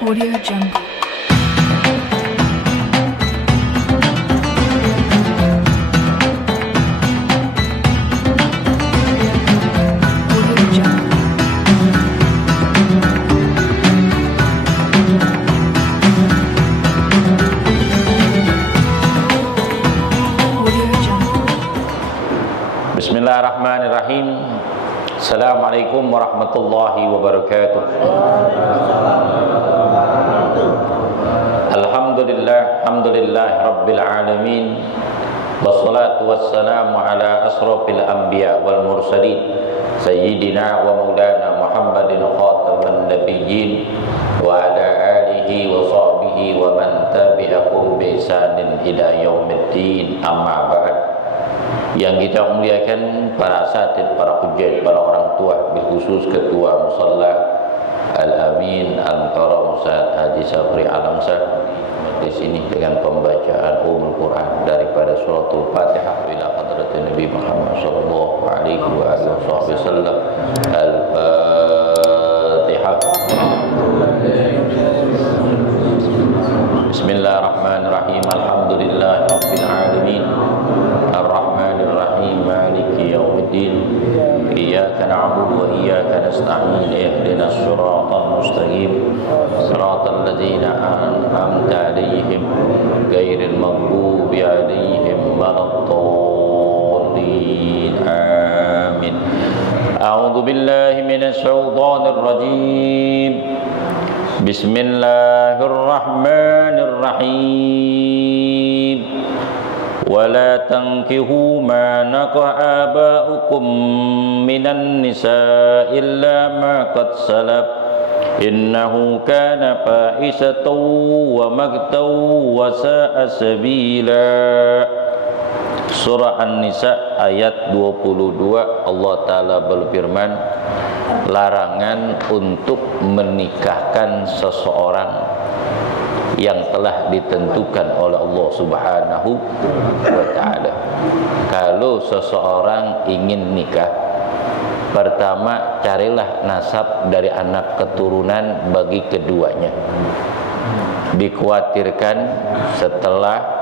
Audio Jungle. Audio Jungle. Audio Jungle. Bismillahirrahmanirrahim. Assalamualaikum warahmatullahi wabarakatuh. Alhamdulillah rabbil alamin. Wassalatu wassalamu ala asrafil anbiya wal mursalin sayyidina wa maulana Muhammadin khataman nabiyyin wa ala alihi wa sahbihi wa man tabi'ahum bi ihsanin ila yaumiddin, amma ba'd. Yang kita muliakan para asatid, para hujjah, para orang tua, berkhusus ketua musalla Al-Amin Al-Mukarram Ustaz Haji Safri Alamsah di sini dengan pembacaan Ummul Quran daripada suratul Fatihah ila hadratin Nabi Muhammad sallallahu alaihi wasallam. Al-Fatihah. Bismillahirrahmanirrahim. Alhamdulillahirabbil alamin. Ar-Rahmanir Rahim. Maliki yaumiddin. Iyyaka na'budu wa iyyaka nasta'in. Ihdinas siratal mustaqim. Siratal ladzina an'amta 'alaihim ghairil maghdubi 'alaihim waladdallin. Amin. A'udzu billahi minasy syaithanir rajim. Bismillahirrahmanirrahim. Wala tankihu ma nakaha aba'ukum minan nisa illa ma qad salaf innahu kana fa'isatan wa maqtan wa sa'a sabila. Surah An-Nisa ayat 22, Allah Ta'ala berfirman, larangan untuk menikahkan seseorang yang telah ditentukan oleh Allah Subhanahu wa Ta'ala. Kalau seseorang ingin nikah, pertama carilah nasab dari anak keturunan bagi keduanya. Dikhawatirkan setelah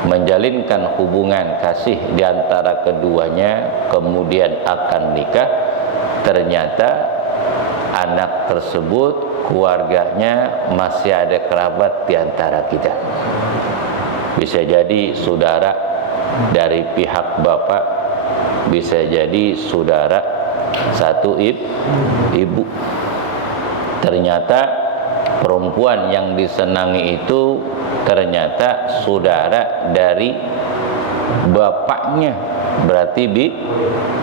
menjalinkan hubungan kasih di antara keduanya, kemudian akan nikah, ternyata anak tersebut keluarganya masih ada kerabat di antara kita. Bisa jadi saudara dari pihak bapak, bisa jadi saudara satu ibu. Ternyata perempuan yang disenangi itu ternyata saudara dari bapaknya, berarti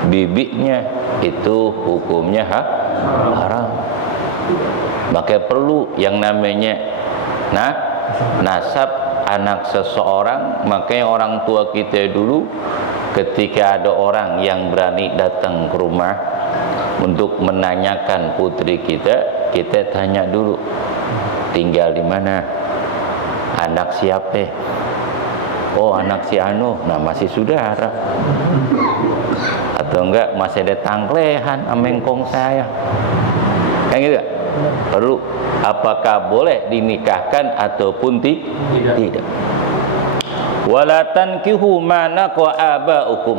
bibinya, itu hukumnya haram. Maka perlu yang namanya nasab anak seseorang. Makanya orang tua kita dulu ketika ada orang yang berani datang ke rumah untuk menanyakan putri kita, kita tanya dulu, tinggal di mana, anak siapa? Oh, anak si anu. Nah, masih saudara atau enggak masih ada tangklehan amengkong saya, kan gitu. Perlu, apakah boleh dinikahkan ataupun tidak. Wala tankihu ma naqwa aba'ukum.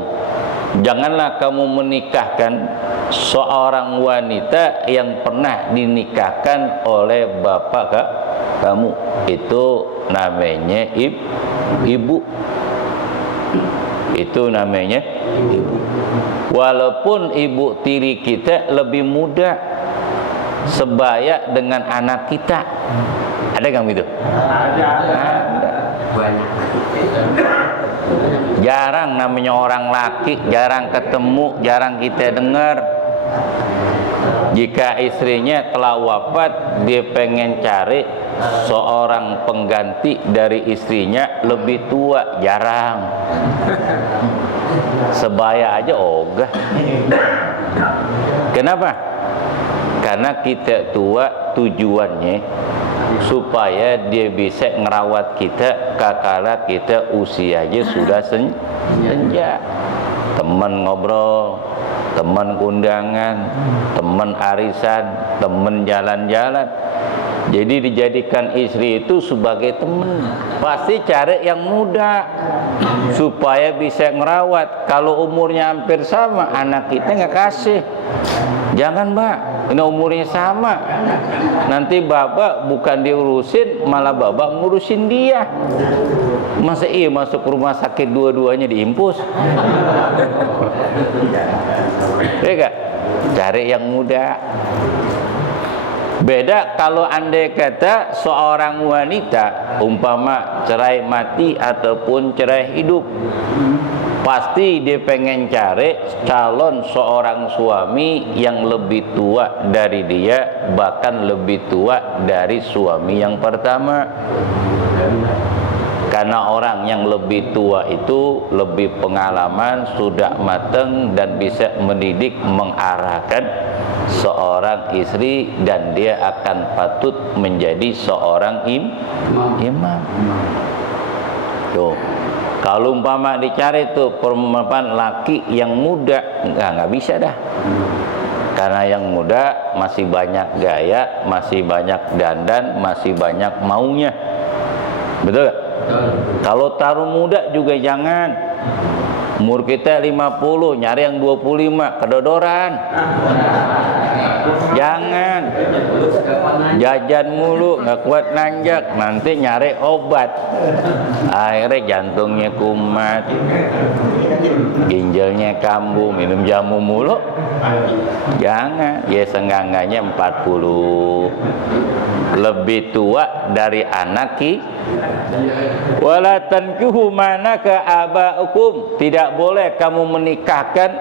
Janganlah kamu menikahkan seorang wanita yang pernah dinikahkan oleh bapak kamu. Itu namanya ibu. Itu namanya ibu. Walaupun ibu tiri kita lebih muda, sebaya dengan anak kita. Ada kan gitu? Ada. Jarang namanya orang laki, jarang ketemu, jarang kita dengar. Jika istrinya telah wafat, dia pengen cari seorang pengganti dari istrinya lebih tua, jarang. Sebaya aja ogah. Kenapa? Karena kita tua tujuannya supaya dia bisa ngerawat kita kakala kita usianya sudah senja. Teman ngobrol, teman undangan, teman arisan, teman jalan-jalan. Jadi dijadikan istri itu sebagai teman. Pasti cari yang muda supaya bisa ngerawat. Kalau umurnya hampir sama, anak kita nggak kasih. Jangan mbak, ini umurnya sama. Nanti bapak bukan diurusin, malah bapak ngurusin dia. Masa iya masuk rumah sakit dua-duanya diimpus? Ya gak? Cari yang muda. Beda kalau andai kata seorang wanita umpama cerai mati ataupun cerai hidup, pasti dia pengen cari calon seorang suami yang lebih tua dari dia, bahkan lebih tua dari suami yang pertama. Karena orang yang lebih tua itu lebih pengalaman, sudah matang dan bisa mendidik, mengarahkan seorang istri, dan dia akan patut menjadi seorang imam. Tuh. Kalau umpama dicari tuh perempuan laki yang muda, nggak bisa dah. Karena yang muda masih banyak gaya, masih banyak dandan, masih banyak maunya. Betul gak? Kalau taruh muda juga jangan. Umur kita 50, nyari yang 25, kedodoran. Jangan. Jajan mulu, nggak kuat nanjak, nanti nyari obat. Akhirnya jantungnya kumat, ginjalnya kambuh, minum jamu mulu. Jangan. Ya seenggak-enggaknya 40. Lebih tua dari anak wala tankihu manaka abaukum, tidak boleh kamu menikahkan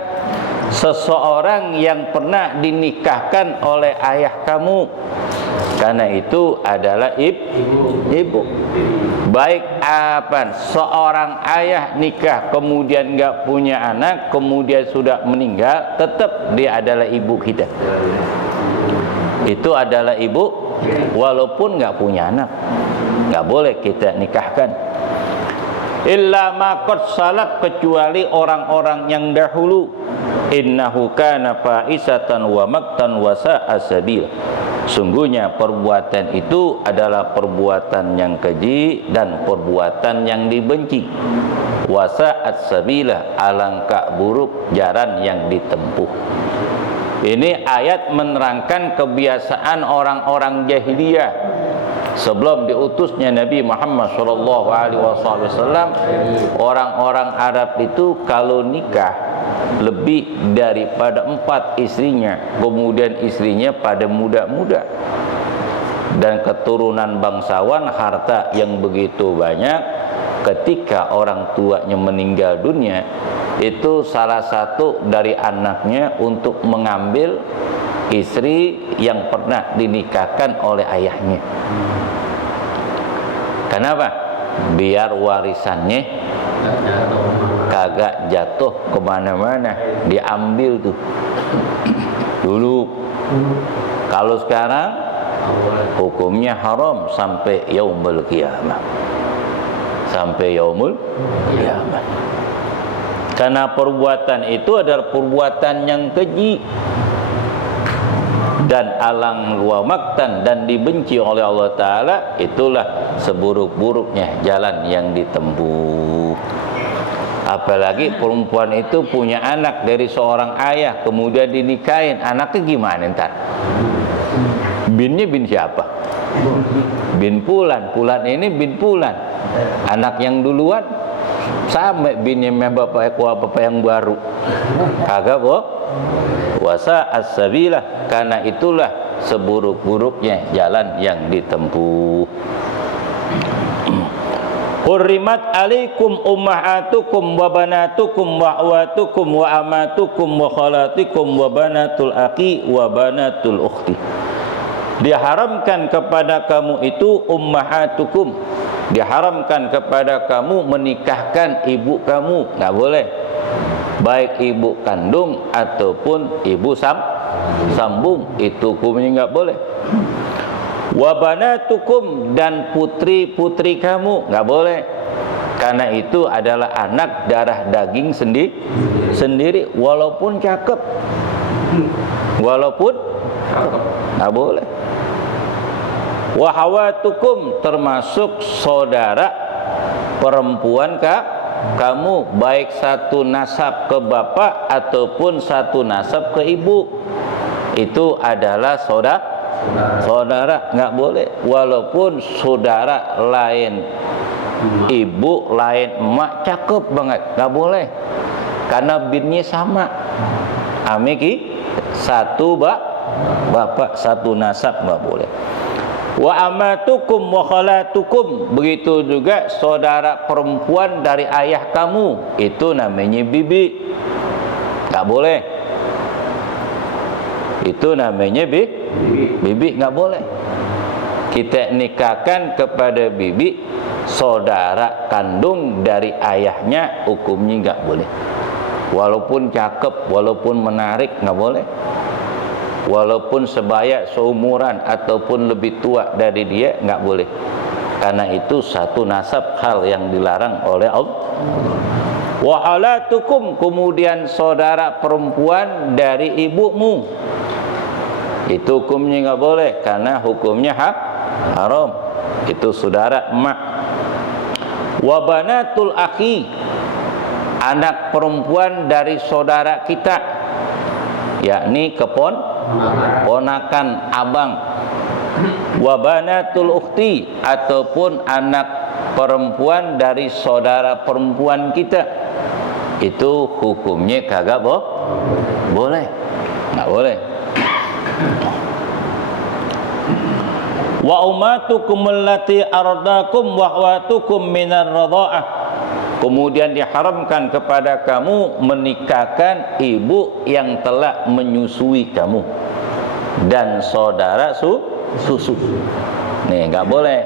seseorang yang pernah dinikahkan oleh ayah kamu, karena itu adalah ibu. Baik seorang ayah nikah kemudian nggak punya anak, kemudian sudah meninggal, tetap dia adalah ibu kita. Itu adalah ibu walaupun nggak punya anak, nggak boleh kita nikahkan. Illa ma qad salaf, kecuali orang-orang yang dahulu. Innahu kana faisatan wa maktan wa sa'a sabil. Sungguhnya perbuatan itu adalah perbuatan yang keji dan perbuatan yang dibenci. Wa sa'at sabila, alangkah buruk jalan yang ditempuh. Ini ayat menerangkan kebiasaan orang-orang jahiliyah sebelum diutusnya Nabi Muhammad SAW. Orang-orang Arab itu kalau nikah lebih daripada 4 istrinya, kemudian istrinya pada muda-muda, dan keturunan bangsawan, harta yang begitu banyak. Ketika orang tuanya meninggal dunia, itu salah satu dari anaknya untuk mengambil istri yang pernah dinikahkan oleh ayahnya. Kenapa? Biar warisannya kagak jatuh kemana-mana, diambil tuh dulu. Kalau sekarang hukumnya haram sampai yaumul qiyamah, sampai yaumul qiyamah. Karena perbuatan itu adalah perbuatan yang keji dan alang wa maktan, dan dibenci oleh Allah Ta'ala. Itulah seburuk-buruknya jalan yang ditempuh. Apalagi perempuan itu punya anak dari seorang ayah, kemudian dinikahin, anaknya gimana ntar? Binnya bin siapa? Bin Fulan. Fulan ini bin Fulan. Anak yang duluan sama binnya bapak yang baru. Kagak boh. Wasa as-sabilah, karena itulah seburuk-buruknya jalan yang ditempuh. Hurrimat alaikum ummahatukum wa banatukum wa akhwatukum wa amatukum wa khalatikum wa banatul akhi wa banatul ukhti. Diharamkan kepada kamu itu ummahatukum, diharamkan kepada kamu menikahkan ibu kamu, nggak boleh, baik ibu kandung ataupun ibu sambung, itu hukumnya nggak boleh. Wa banatukum, dan putri-putri kamu nggak boleh, karena itu adalah anak darah daging sendiri walaupun cakep, nggak boleh. Wa hawatukum termasuk saudara perempuan kamu, baik satu nasab ke bapak ataupun satu nasab ke ibu, itu adalah saudara, nggak boleh. Walaupun saudara lain ibu, lain emak, cakep banget, nggak boleh, karena binnya sama. Amiki satu bapak, satu nasab, nggak boleh. Wa amatukum wa khalatukum, begitu juga saudara perempuan dari ayah kamu, itu namanya bibi, nggak boleh. Itu namanya bibi, nggak boleh. Kita nikahkan kepada bibi, saudara kandung dari ayahnya, hukumnya nggak boleh. Walaupun cakep, walaupun menarik, nggak boleh. Walaupun sebaya, seumuran ataupun lebih tua dari dia, nggak boleh. Karena itu satu nasab, hal yang dilarang oleh Allah. Wa halatukum, kemudian saudara perempuan dari ibumu, itu hukumnya nggak boleh, karena hukumnya haram. Itu saudara emak. Wa banatul akhi, anak perempuan dari saudara kita, yakni ponakan abang. Wa banatul ukhti, ataupun anak perempuan dari saudara perempuan kita, itu hukumnya kagak boleh, nggak boleh. Wa ummatukum allati ardakum wa akhwatukum minar radha'ah, kemudian diharamkan kepada kamu menikahkan ibu yang telah menyusui kamu dan saudara susu. Nih nggak boleh.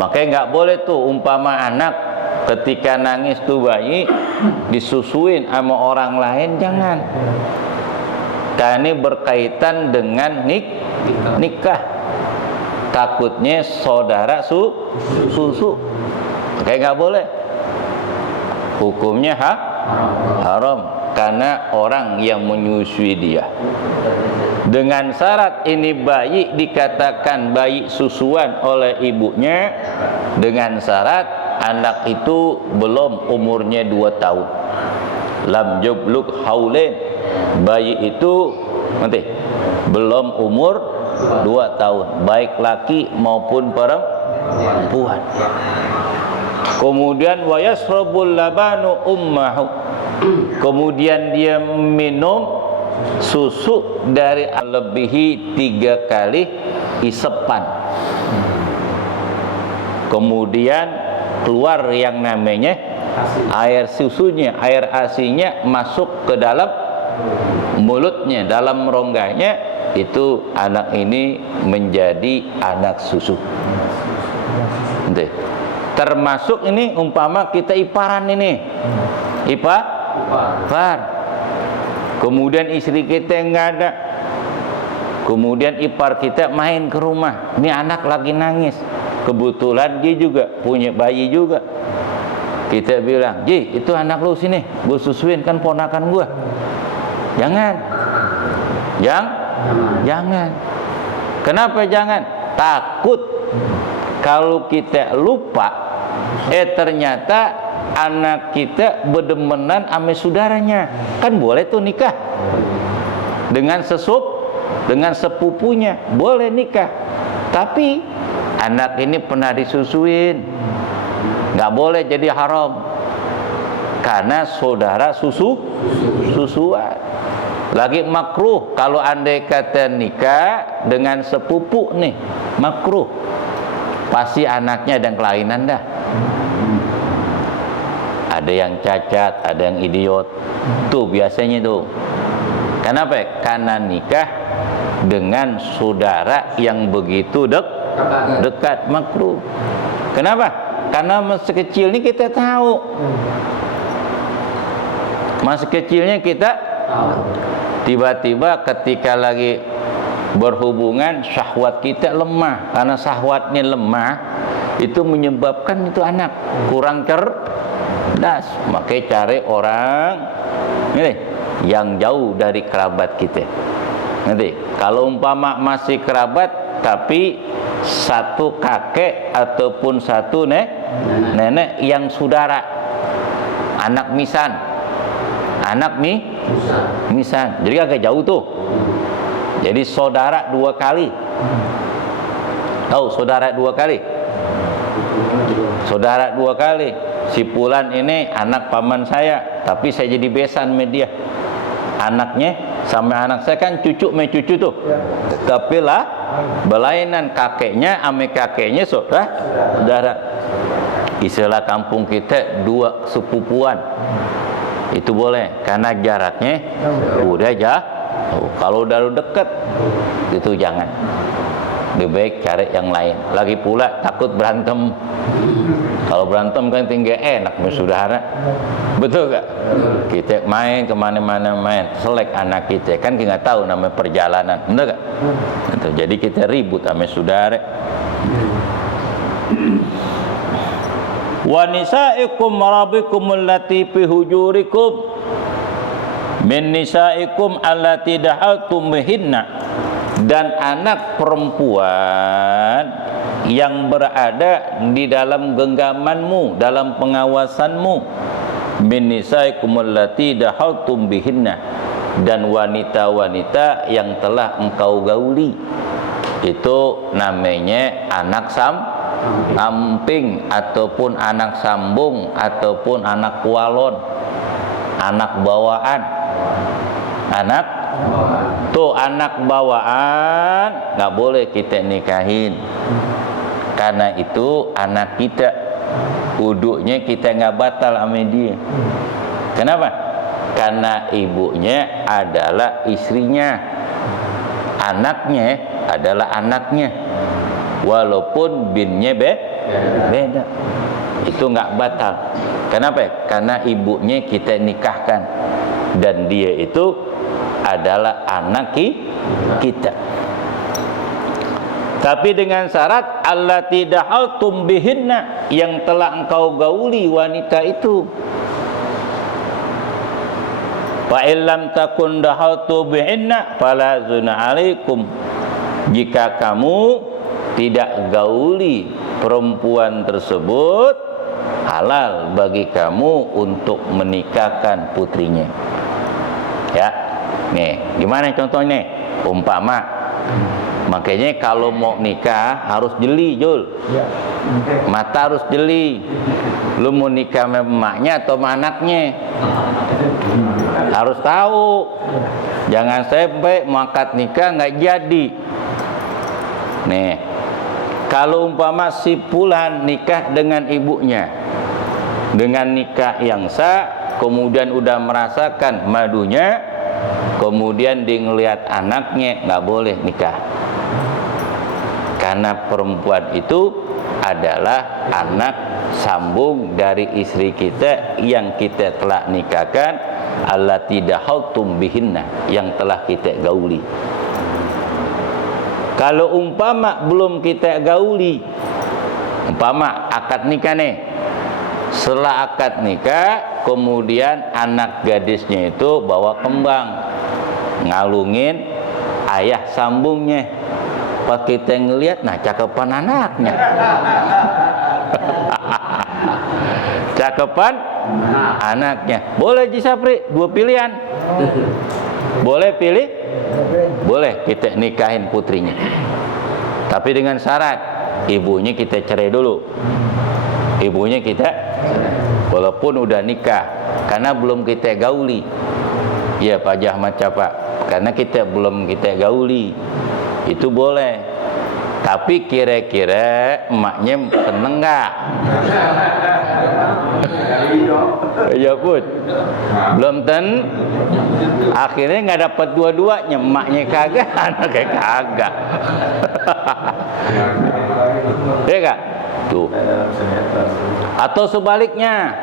Makanya nggak boleh tuh umpama anak ketika nangis tuh bayi disusuin sama orang lain, jangan. Karena ini berkaitan dengan nikah. Takutnya saudara susu. Makanya nggak boleh. Hukumnya haram, karena orang yang menyusui dia. Dengan syarat ini bayi dikatakan bayi susuan oleh ibunya, dengan syarat anak itu belum umurnya 2 tahun. Lam jubluk haulain, bayi itu nanti belum umur 2 tahun, baik laki maupun perempuan. Kemudian wa yasrabul labanu ummahu, kemudian dia minum susu dari lebihi 3 kali isepan. Kemudian keluar yang namanya air susunya, air asinya masuk ke dalam mulutnya, dalam rongganya, itu anak ini menjadi anak susu. Termasuk ini umpama kita iparan ini, ipar. Kemudian istri kita nggak ada, kemudian ipar kita main ke rumah, ini anak lagi nangis, kebetulan dia juga punya bayi juga. Kita bilang, "Ji, itu anak lu sini, gue susuin, kan ponakan gue." Jangan. Jangan. Kenapa jangan? Takut kalau kita lupa, ternyata anak kita berdemenan sama saudaranya. Kan boleh tuh nikah dengan dengan sepupunya, boleh nikah. Tapi anak ini pernah disusuin, nggak boleh, jadi haram. Karena saudara susuan. Lagi makruh kalau andai kata nikah dengan sepupu nih, makruh. Pasti anaknya ada yang kelainan dah. Ada yang cacat, ada yang idiot. Tuh biasanya tuh. Kenapa? Karena nikah dengan saudara yang begitu dekat, makruh. Kenapa? Karena masa kecil ini kita tahu. Masa kecilnya kita tiba-tiba ketika lagi berhubungan, syahwat kita lemah. Karena syahwatnya lemah, itu menyebabkan itu anak kurang cerdas. Makanya cari orang ini yang jauh dari kerabat kita. Nanti kalau umpama masih kerabat, tapi satu kakek ataupun satu nenek yang saudara, anak misan, misan. Jadi agak jauh tuh. Jadi saudara 2 kali. Tahu saudara 2 kali? Saudara 2 kali. Si Fulan ini anak paman saya, tapi saya jadi besan sama dia. Anaknya sama anak saya kan cucu tuh. Tapi lah belainan kakeknya ame kakeknya saudara. Istilah kampung kita 2 sepupuan. Itu boleh karena jaraknya udah jauh. Kalau udah dekat itu jangan. Lebih baik cari yang lain. Lagi pula takut berantem. Kalau berantem kan tinggal enak saudara. Betul gak? Kita main kemana-mana main, selek anak kita kan kita nggak tahu namanya perjalanan, betul gak? Jadi kita ribut sama saudara. Wa nisaikum rabbikum allati fi hujurikum min nisaikum allati dahaltum bihinna, dan anak perempuan yang berada di dalam genggamanmu, dalam pengawasanmu, min nisaikum allati dahaltum bihinna, dan wanita-wanita yang telah engkau gauli. Itu namanya anak samping ataupun anak sambung ataupun anak kualon, anak bawaan. Anak bawaan nggak boleh kita nikahin, karena itu anak kita, wuduknya kita nggak batal sama dia. Kenapa? Karena ibunya adalah istrinya, anaknya adalah anaknya, walaupun binnya beda, itu nggak batal. Kenapa? Karena ibunya kita nikahkan dan dia itu adalah anak kita. Tapi dengan syarat allati dahaltum bihinna, yang telah engkau gauli wanita itu. Fa illam takun dahaltu bihinna fala zuna alaikum. Jika kamu tidak gauli perempuan tersebut, halal bagi kamu untuk menikahkan putrinya. Ya. Nih, gimana contohnya? Umpama, makanya kalau mau nikah harus jeli, Jul. Mata harus jeli. Lu mau nikah sama emaknya atau sama anaknya? Harus tahu. Jangan sampai mau akad nikah nggak jadi. Nih, kalau umpama si Fulan nikah dengan ibunya, dengan nikah yang sah, kemudian udah merasakan madunya, kemudian dia ngelihat anaknya, nggak boleh nikah, karena perempuan itu adalah anak sambung dari istri kita yang kita telah nikahkan, allati dahaltum bihinna, yang telah kita gauli. Kalau umpama belum kita gauli, umpama akad nikah nih, setelah akad nikah kemudian anak gadisnya itu bawa kembang, ngalungin ayah sambungnya. Pas kita ngelihat, nah cakepan anaknya. Cakepan anaknya. Boleh Jisapri, 2 pilihan. Boleh pilih? Boleh kita nikahin putrinya. Tapi dengan syarat ibunya kita cerai dulu. Ibunya kita, walaupun udah nikah, karena belum kita gauli. Ya Pak Jahmat Capak, karena kita belum kita gauli, itu boleh. Tapi kira-kira emaknya seneng nggak? Ya pun, belum akhirnya nggak dapat dua-duanya, emaknya kagak, anaknya kagak. Ya kak? Tuh. Atau sebaliknya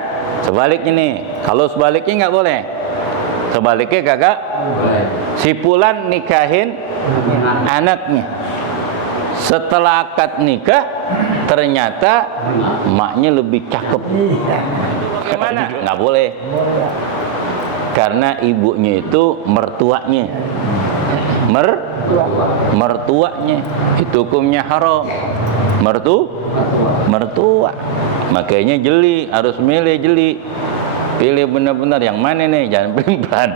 nih, kalau sebaliknya nggak boleh. Sebaliknya kagak, si Fulan nikahin anaknya. Setelah akad nikah, ternyata emaknya lebih cakep. Gimana? Nggak boleh. Karena ibunya itu mertuanya. mertuanya. Itu hukumnya haram. Mertua. Makanya jeli, harus milih jeli. Pilih benar-benar yang mana nih, jangan pelan-pelan.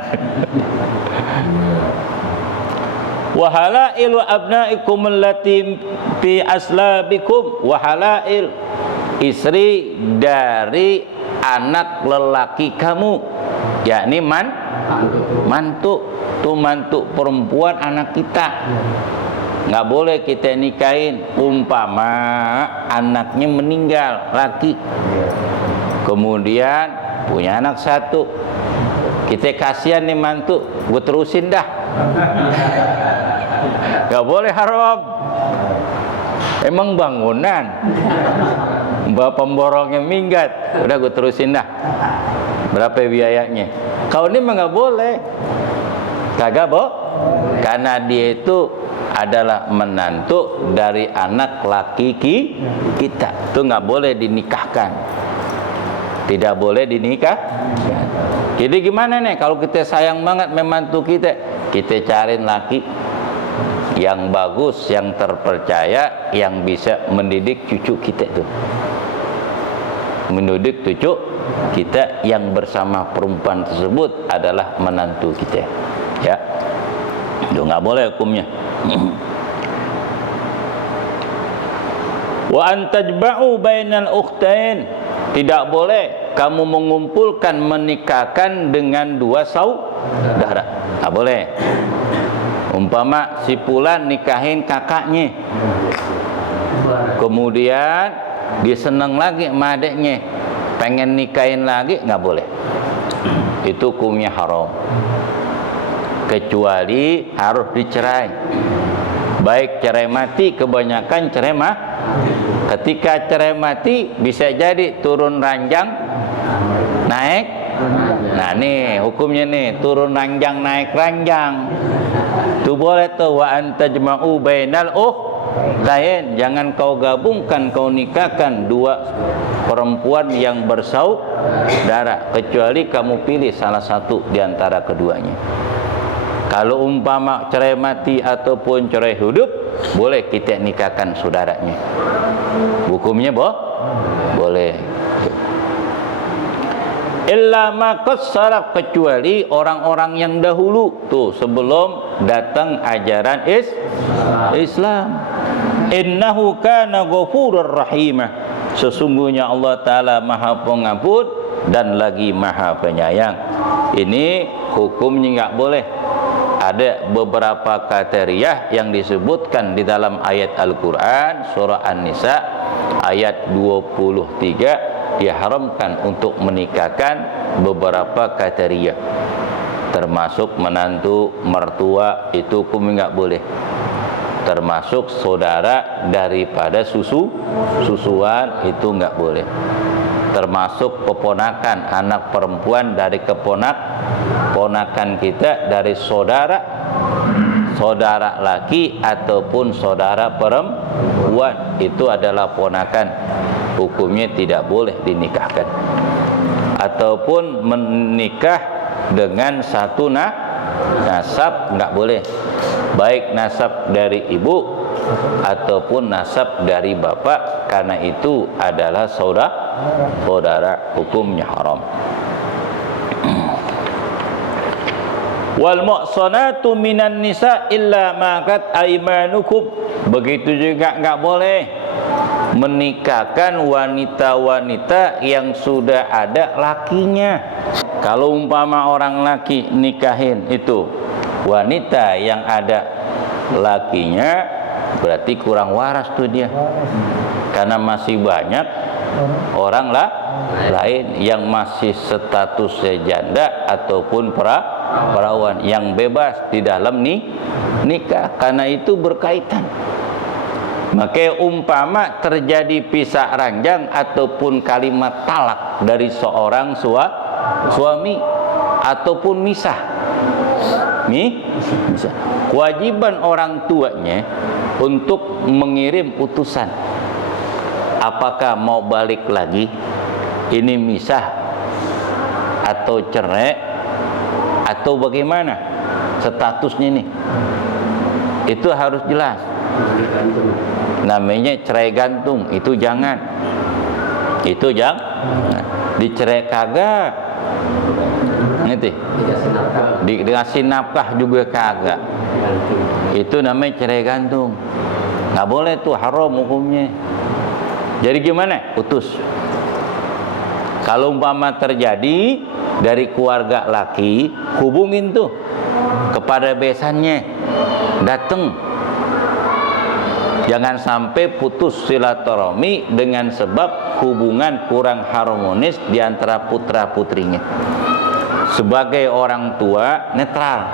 Wa halailu abnaikum allati fi aslabikum, wa halail, istri dari anak lelaki kamu, yakni mantu. Tuh mantu perempuan anak kita. Nggak boleh kita nikahin umpama anaknya meninggal laki, kemudian punya anak satu, kita kasihan nih mantu, gue terusin dah. Nggak boleh, haram. Emang bangunan bapak pemborongnya minggat, udah gue terusin dah, berapa biayanya. Kalau ini mah nggak boleh, kagak karena dia itu adalah menantu dari anak laki kita. Itu nggak boleh dinikahkan, tidak boleh dinikah. Jadi gimana nih kalau kita sayang banget membantu kita cariin laki yang bagus, yang terpercaya, yang bisa mendidik cucu kita tuh, mendidik cucu kita yang bersama perempuan tersebut adalah menantu kita, ya. Itu nggak boleh hukumnya. Wa antajba'u bainal ukhtain, tidak boleh kamu mengumpulkan, menikahkan dengan dua saudara. Nggak boleh. Umpama si Fulan nikahin kakaknya, kemudian dia seneng lagi sama adeknya, pengen nikahin lagi, nggak boleh. Itu hukumnya haram. Kecuali harus dicerai. Baik cerai mati, kebanyakan cerai mah. Ketika cerai mati bisa jadi turun ranjang naik. Nah nih hukumnya nih, turun ranjang naik ranjang. Itu boleh tuh. Wa antajma'u bainal ukhtain, jangan kau gabungkan, kau nikahkan dua perempuan yang bersaudara, kecuali kamu pilih salah satu di antara keduanya. Kalau umpama cerai mati ataupun cerai hidup, boleh kita nikahkan saudaranya. Hukumnya boleh. Illa ma qassara, kecuali orang-orang yang dahulu tuh sebelum datang ajaran Islam. Innahu kana ghafurur rahimah, sesungguhnya Allah Ta'ala Maha Pengampun dan lagi Maha Penyayang. Ini hukumnya nggak boleh. Ada beberapa kriteria yang disebutkan di dalam ayat Al-Quran surah An-Nisa ayat 23, diharamkan untuk menikahkan beberapa kriteria, termasuk menantu, mertua, itu hukumnya nggak boleh. Termasuk saudara daripada susuan, itu nggak boleh. Termasuk keponakan, anak perempuan dari keponakan kita, dari saudara laki ataupun saudara perempuan, itu adalah ponakan, hukumnya tidak boleh dinikahkan. Ataupun menikah dengan satu nasab, nggak boleh, baik nasab dari ibu ataupun nasab dari bapak, karena itu adalah saudara, hukumnya haram. Wal muhsanatu minan nisa illa ma qad aymanukum, begitu juga nggak boleh menikahkan wanita-wanita yang sudah ada lakinya. Kalau umpama orang laki nikahin itu wanita yang ada lakinya, berarti kurang waras tuh dia, karena masih banyak orang lain yang masih statusnya janda ataupun perawan yang bebas di dalam nikah, karena itu berkaitan. Maka umpama terjadi pisah ranjang ataupun kalimat talak dari seorang suami ataupun misah, kewajiban orang tuanya untuk mengirim utusan. Apakah mau balik lagi, ini misah atau cerai atau bagaimana statusnya nih, Itu harus jelas. Namanya cerai gantung, itu jangan. Itu jangan. Dicerai kagak. Ngerti? Dikasih nafkah juga kagak. Itu namanya cerai gantung. Nggak boleh tuh, haram hukumnya. Jadi gimana? Putus. Kalau umpama terjadi dari keluarga laki, hubungin tuh kepada besannya, datang. Jangan sampai putus silaturahmi dengan sebab hubungan kurang harmonis di antara putra putrinya. Sebagai orang tua netral,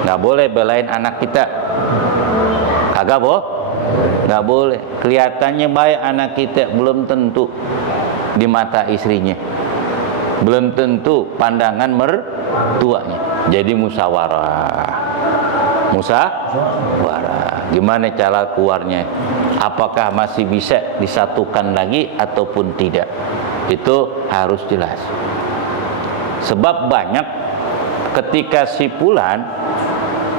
nggak boleh belain anak kita. Kagak nggak boleh. Kelihatannya baik anak kita, belum tentu di mata istrinya, belum tentu pandangan mertuanya. Jadi musyawarah. Gimana cara keluarnya? Apakah masih bisa disatukan lagi ataupun tidak? Itu harus jelas. Sebab banyak ketika si Fulan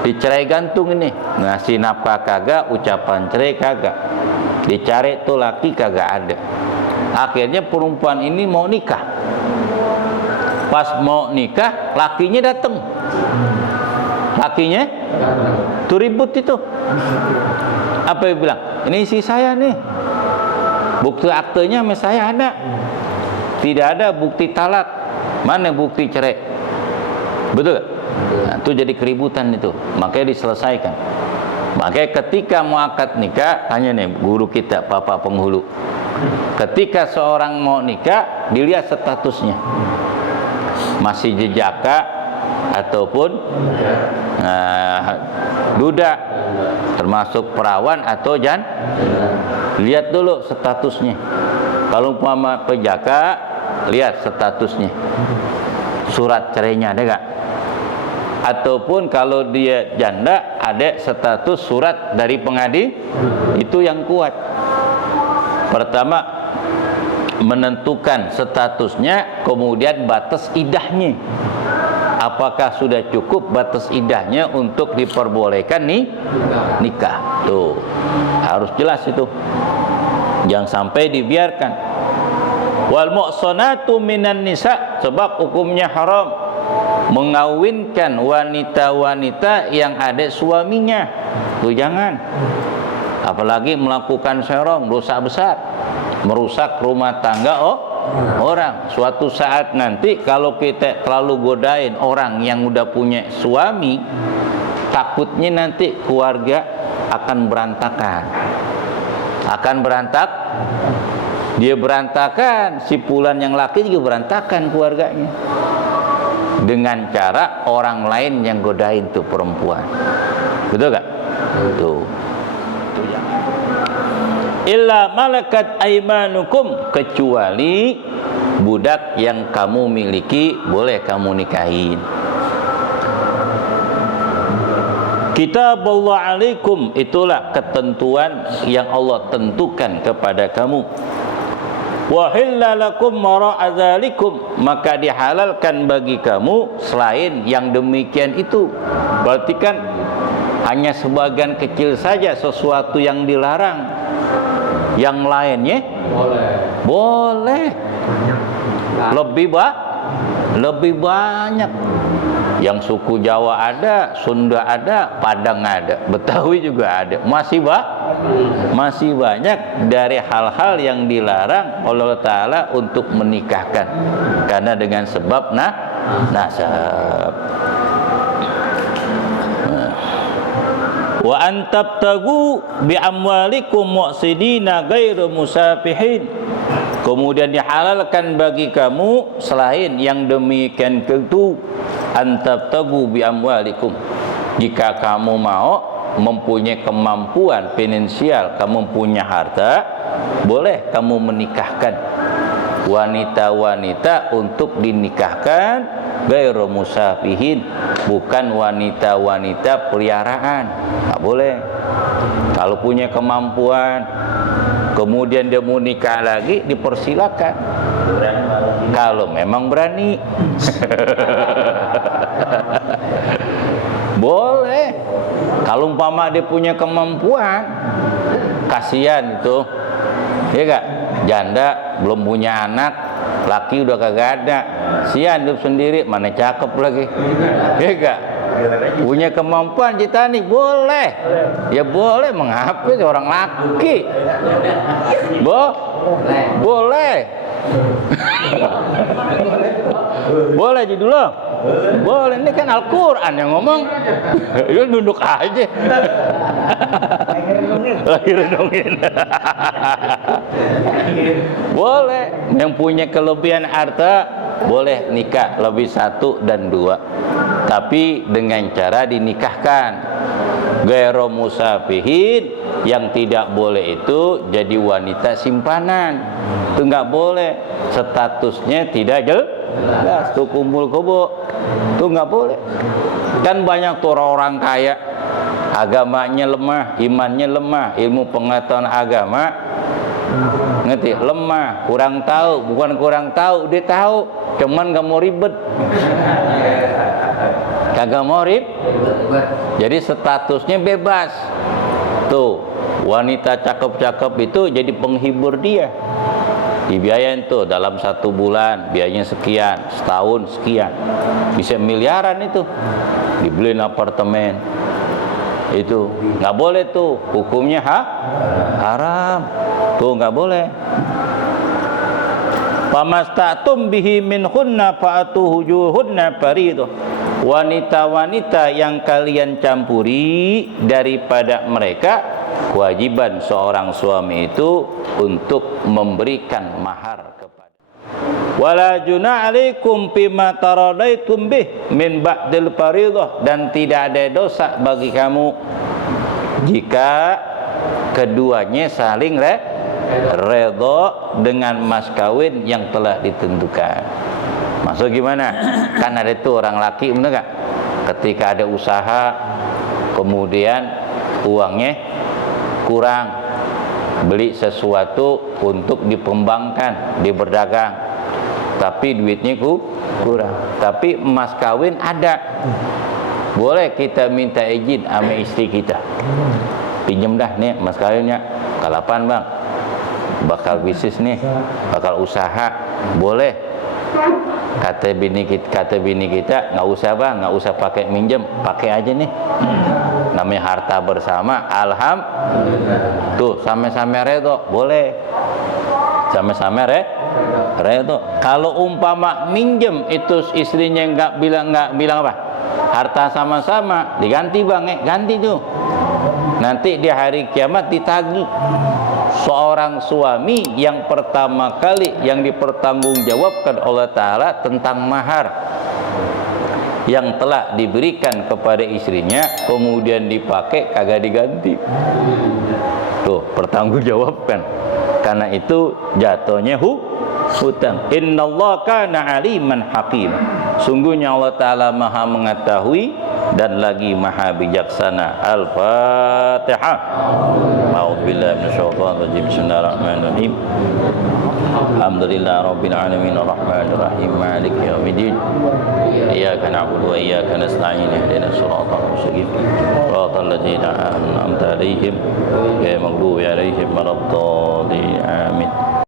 dicerai gantung ini, ngasih nafkah kagak, ucapan cerai kagak, dicari tuh laki kagak ada. Akhirnya perempuan ini mau nikah. Pas mau nikah, lakinya datang. Lakinya tuh ribut itu. Apa dia bilang? Ini istri saya nih. Bukti aktenya sama saya ada. Tidak ada bukti talak. Mana bukti cerai? Betul gak? Nah, itu jadi keributan itu. Makanya diselesaikan. Makanya ketika mau akad nikah, tanya nih guru kita, Bapak penghulu. Ketika seorang mau nikah, dilihat statusnya. Masih jejaka ataupun duda, termasuk perawan atau lihat dulu statusnya. Kalau umpama pejaka, lihat statusnya, surat cerainya ada gak? Ataupun kalau dia janda, ada status surat dari pengadilan. Itu yang kuat. Pertama, menentukan statusnya, kemudian batas idahnya. Apakah sudah cukup batas idahnya untuk diperbolehkan nikah? Tuh, harus jelas itu. Jangan sampai dibiarkan. Wal muhsanatu minan nisa, sebab hukumnya haram mengawinkan wanita-wanita yang ada suaminya. Tuh jangan. Apalagi melakukan serong, dosa besar, merusak rumah tangga orang. Suatu saat nanti kalau kita terlalu godain orang yang udah punya suami, takutnya nanti keluarga akan berantakan. Dia berantakan, si Fulan yang laki juga berantakan keluarganya. Dengan cara orang lain yang godain tuh perempuan. Betul gak? Tuh. Illa malakat aimanukum, kecuali budak yang kamu miliki boleh kamu nikahin. Kitabullah alaikum, itulah ketentuan yang Allah tentukan kepada kamu. Wa hillalakum mara'a dzalikum, maka dihalalkan bagi kamu selain yang demikian itu. Berarti kan hanya sebagian kecil saja sesuatu yang dilarang. Yang lainnya boleh. Lebih banyak. Yang suku Jawa ada, Sunda ada, Padang ada, Betawi juga ada. Masih banyak dari hal-hal yang dilarang oleh Allah Ta'ala untuk menikahkan. Karena dengan sebab nasab. Wa antabtagu bi amwalikum mu'sidina ghairu musafihin. Kemudian dihalalkan bagi kamu selain yang demikian itu, antabtagu bi amwalikum. Jika kamu mau mempunyai kemampuan finansial, kamu punya harta, boleh kamu menikahkan wanita-wanita untuk dinikahkan ghairu musafihin, bukan wanita-wanita peliharaan. Nggak boleh. Kalau punya kemampuan, kemudian dia mau nikah lagi, dipersilakan. Kalau memang berani. Boleh. Kalau umpama dia punya kemampuan, kasihan itu, ya gak? Janda belum punya anak, laki udah kagak ada, sian hidup sendiri, mana cakep lagi, ya gak? Punya kemampuan kita nih boleh, ya boleh, mengapa orang laki, boleh. Boleh jadi dulu. Boleh, ini kan Al-Quran yang ngomong. Lu duduk aja. Lahir dongin. Boleh. Yang punya kelebihan harta boleh nikah lebih 1 dan 2. Tapi dengan cara dinikahkan. Ghairu musafihin, yang tidak boleh itu jadi wanita simpanan. Itu nggak boleh. Statusnya tidak jelas. Itu kumpul kebo. Itu nggak boleh. Kan banyak tuh orang kaya, agamanya lemah, imannya lemah, ilmu pengetahuan agama ngerti lemah, kurang tahu. Bukan kurang tahu, dia tahu, cuman nggak mau ribet. Kagak mau ribet. Jadi statusnya bebas. Tuh, wanita cakep-cakep itu jadi penghibur dia. Dibiayain tuh dalam 1 bulan, biayanya sekian, setahun sekian. Bisa miliaran itu. Dibeliin apartemen. Itu nggak boleh tuh, hukumnya haram. Tuh nggak boleh. Pamastatum bihi minhunna fa'atuhujuhunna fariidhah. Wanita-wanita yang kalian campuri daripada mereka, kewajiban seorang suami itu untuk memberikan mahar kepada. Wala junah alaikum bima taradaitum bih min ba'dil fariidhah, dan tidak ada dosa bagi kamu jika keduanya saling redha dengan mas kawin yang telah ditentukan. Maksud gimana? Kan ada itu orang laki, bener gak? Ketika ada usaha, kemudian uangnya kurang, beli sesuatu untuk dikembangkan, diberdagang, tapi duitnya kurang. Tapi emas kawin ada, boleh kita minta izin sama istri kita, pinjem dah nih emas kawinnya, kalapan bang, bakal bisnis nih, bakal usaha, boleh. Kata bini kita nggak usah bang, nggak usah pakai minjem, pakai aja nih, namanya harta bersama. Alhamdulillah. Tuh sama-sama redho, boleh, sama-sama redho. Kalau umpama minjem itu istrinya nggak bilang apa, harta sama-sama, diganti bang, ganti tuh, nanti di hari kiamat ditagih. Seorang suami yang pertama kali yang dipertanggungjawabkan Allah Ta'ala tentang mahar yang telah diberikan kepada istrinya, kemudian dipakai kagak diganti, tuh pertanggungjawabkan. Karena itu jatuhnya hutang. Innallaha kana aliman hakim. Sungguhnya Allah Ta'ala maha mengetahui dan lagi maha bijaksana. Al-Fatihah. A'udzubillahi minasyaitonir rajim. Bismillahirrahmanirrahim. Alhamdulillahi rabbil alamin arrahmanir rahim maliki yaumiddin. Iyyaka na'budu wa iyyaka nasta'in ihdinas siratal mustaqim. Siratal ladzina an'amta 'alaihim ghairil maghdubi 'alaihim waladdallin. Amin.